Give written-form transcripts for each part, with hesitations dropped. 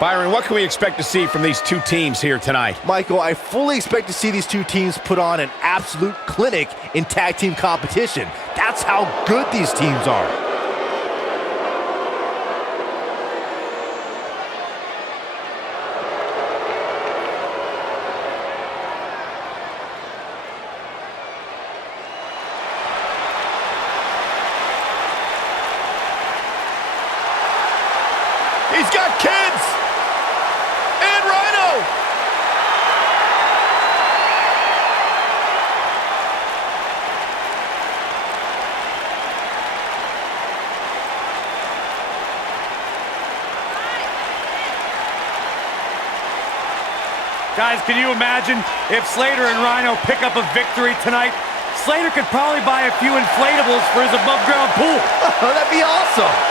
Byron, what can we expect to see from these two teams here tonight? Michael, I fully expect to see these two teams put on an absolute clinic in tag team competition. That's how good these teams are. He's got kids! And Rhyno! Guys, can you imagine if Slater and Rhyno pick up a victory tonight? Slater could probably buy a few inflatables for his above-ground pool. That'd be awesome!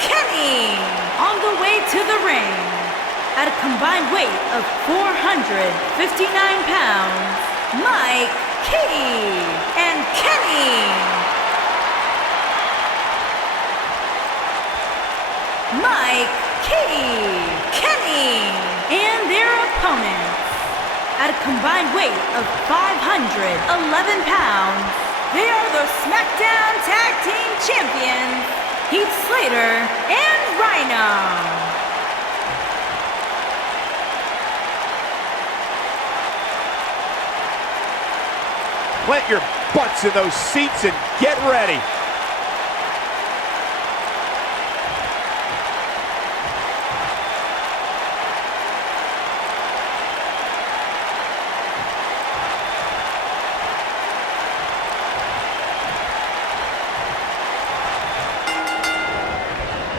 Kenny on the way to the ring at a combined weight of 459 pounds. Mike Key and Kenny. Mike Key, Kenny, and their opponents at a combined weight of 511 pounds. They are the Smackdown Tag Team Champions, Heath, Slater, and Rhyno. Plant your butts in those seats and get ready.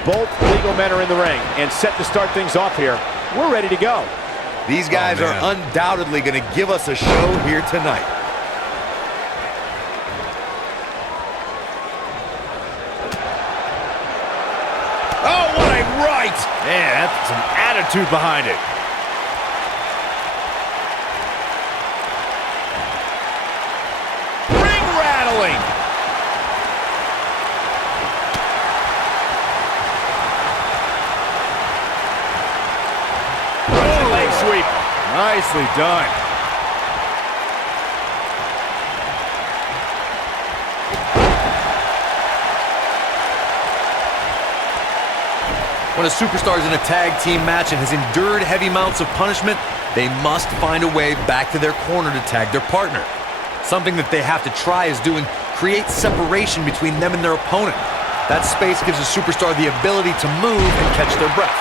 Both legal men are in the ring and set to start things off here. We're ready to go. These guys are undoubtedly going to give us a show here tonight. Oh, what a right! Man, that's some attitude behind it. Ring rattling! Sweep. Nicely done. When a superstar is in a tag team match and has endured heavy amounts of punishment, they must find a way back to their corner to tag their partner. Something that they have to try is doing create separation between them and their opponent. That space gives a superstar the ability to move and catch their breath.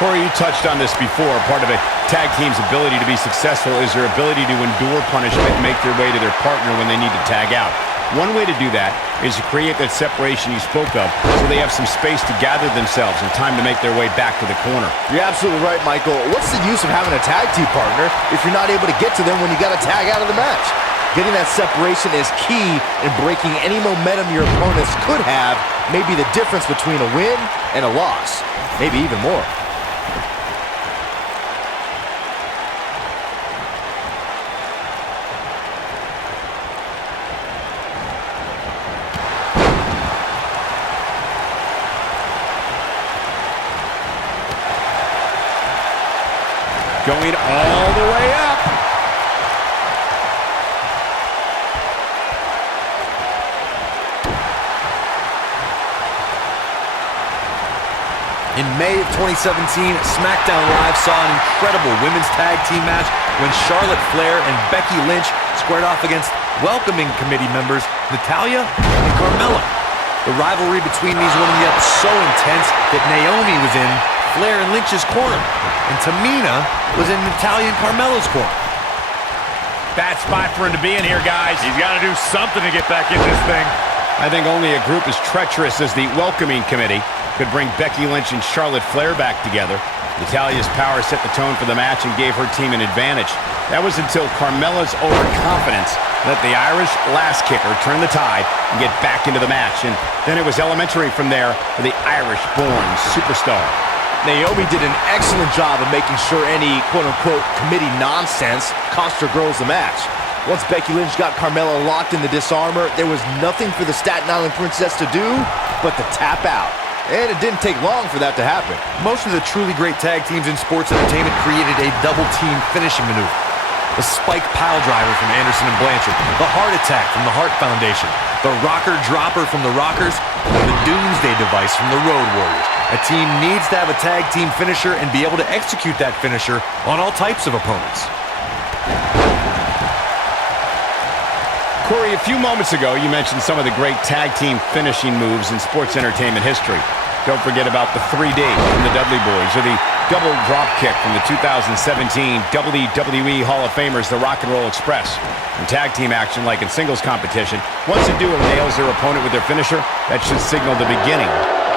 Corey, you touched on this before. Part of a tag team's ability to be successful is their ability to endure punishment and make their way to their partner when they need to tag out. One way to do that is to create that separation you spoke of so they have some space to gather themselves and time to make their way back to the corner. You're absolutely right, Michael. What's the use of having a tag team partner if you're not able to get to them when you got to tag out of the match? Getting that separation is key in breaking any momentum your opponents could have, maybe the difference between a win and a loss, maybe even more. Going all the way up. In May of 2017, Smackdown Live saw an incredible women's tag team match when Charlotte Flair and Becky Lynch squared off against welcoming committee members Natalya and Carmella. The rivalry between these women got so intense that Naomi was in Flair and Lynch's corner, and Tamina was in Natalya and Carmella's corner. Bad spot for him to be in here, guys. He's got to do something to get back in this thing. I think only a group as treacherous as the Welcoming Committee could bring Becky Lynch and Charlotte Flair back together. Natalya's power set the tone for the match and gave her team an advantage. That was until Carmella's overconfidence let the Irish last kicker turn the tide and get back into the match. And then it was elementary from there for the Irish-born superstar. Naomi did an excellent job of making sure any quote-unquote committee nonsense cost her girls the match. Once Becky Lynch got Carmella locked in the disarmor, there was nothing for the Staten Island Princess to do but to tap out. And it didn't take long for that to happen. Most of the truly great tag teams in sports entertainment created a double-team finishing maneuver. The spike pile driver from Anderson and Blanchard, the heart attack from the Hart Foundation, the rocker dropper from the Rockers, and the Doomsday device from the Road Warriors. A team needs to have a tag team finisher and be able to execute that finisher on all types of opponents. Corey, a few moments ago, you mentioned some of the great tag team finishing moves in sports entertainment history. Don't forget about the 3D from the Dudley Boys, or the double drop kick from the 2017 WWE Hall of Famers, the Rock and Roll Express. In tag team action, like in singles competition, once a duo nails their opponent with their finisher, that should signal the beginning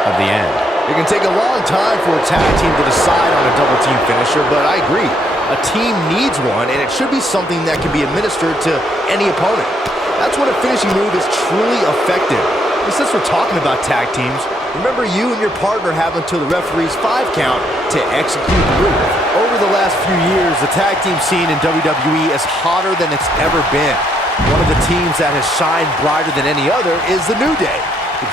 of the end. It can take a long time for a tag team to decide on a double team finisher, but I agree. A team needs one, and it should be something that can be administered to any opponent. That's when a finishing move is truly effective. And since we're talking about tag teams, remember you and your partner have until the referee's 5 count to execute the move. Over the last few years, the tag team scene in WWE is hotter than it's ever been. One of the teams that has shined brighter than any other is the New Day.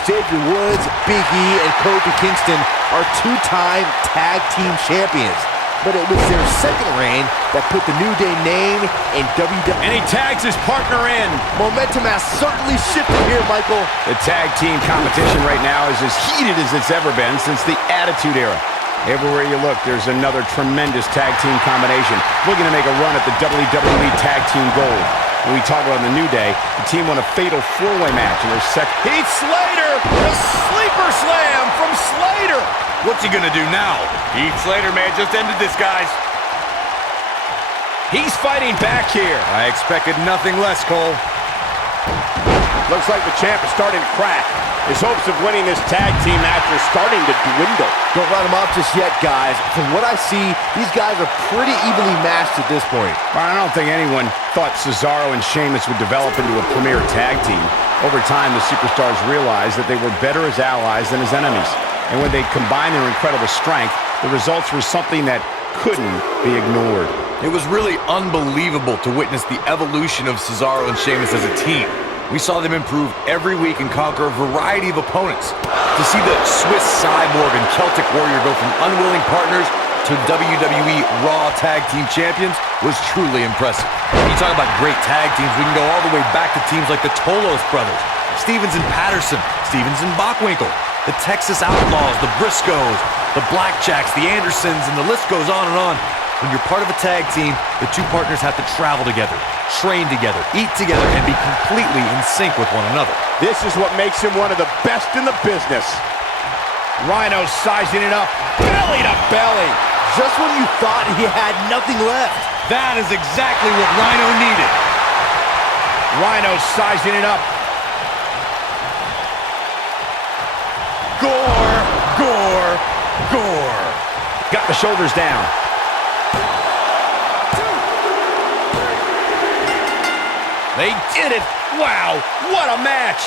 Xavier Woods, Big E, and Kofi Kingston are 2-time tag team champions. But it was their second reign that put the New Day name in WWE. And he tags his partner in. Momentum has certainly shifted here, Michael. The tag team competition right now is as heated as it's ever been since the Attitude Era. Everywhere you look, there's another tremendous tag team combination looking to make a run at the WWE Tag Team Gold. When we talk about the New Day, the team won a fatal 4-way match in their second. Heath Slater, the sleeper slam from Slater. What's he gonna do now? Heath Slater may have just ended this, guys. He's fighting back here. I expected nothing less, Cole. Looks like the champ is starting to crack. His hopes of winning this tag team match are starting to dwindle. Don't write him off just yet, guys. From what I see, these guys are pretty evenly matched at this point. I don't think anyone thought Cesaro and Sheamus would develop into a premier tag team. Over time, the superstars realized that they were better as allies than as enemies. And when they combined their incredible strength, the results were something that couldn't be ignored. It was really unbelievable to witness the evolution of Cesaro and Sheamus as a team. We saw them improve every week and conquer a variety of opponents. To see the Swiss Cyborg and Celtic Warrior go from unwilling partners to WWE Raw Tag Team Champions was truly impressive. When you talk about great tag teams, we can go all the way back to teams like the Tolos brothers, Stevens and Patterson, Stevens and Bockwinkel, the Texas Outlaws, the Briscoes, the Blackjacks, the Andersons, and the list goes on and on. When you're part of a tag team, the two partners have to travel together, train together, eat together, and be completely in sync with one another. This is what makes him one of the best in the business. Rhyno sizing it up, belly to belly. Just when you thought he had nothing left. That is exactly what Rhyno needed. Rhyno sizing it up. Gore, gore, gore. Got the shoulders down. They did it! Wow, what a match!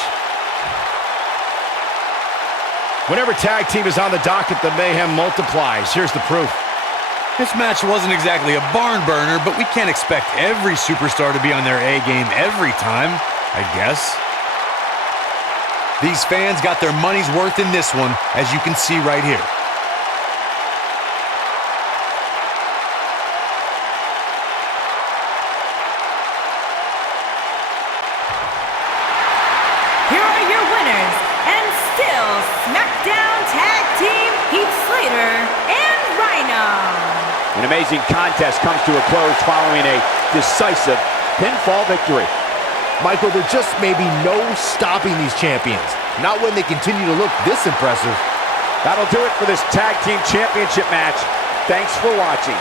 Whenever tag team is on the docket, the mayhem multiplies. Here's the proof. This match wasn't exactly a barn burner, but we can't expect every superstar to be on their A game every time, I guess. These fans got their money's worth in this one, as you can see right here. Here are your winners, and still Smackdown Tag Team, Heath Slater and Rhyno. An amazing contest comes to a close following a decisive pinfall victory. Michael, there just may be no stopping these champions. Not when they continue to look this impressive. That'll do it for this Tag Team Championship match. Thanks for watching.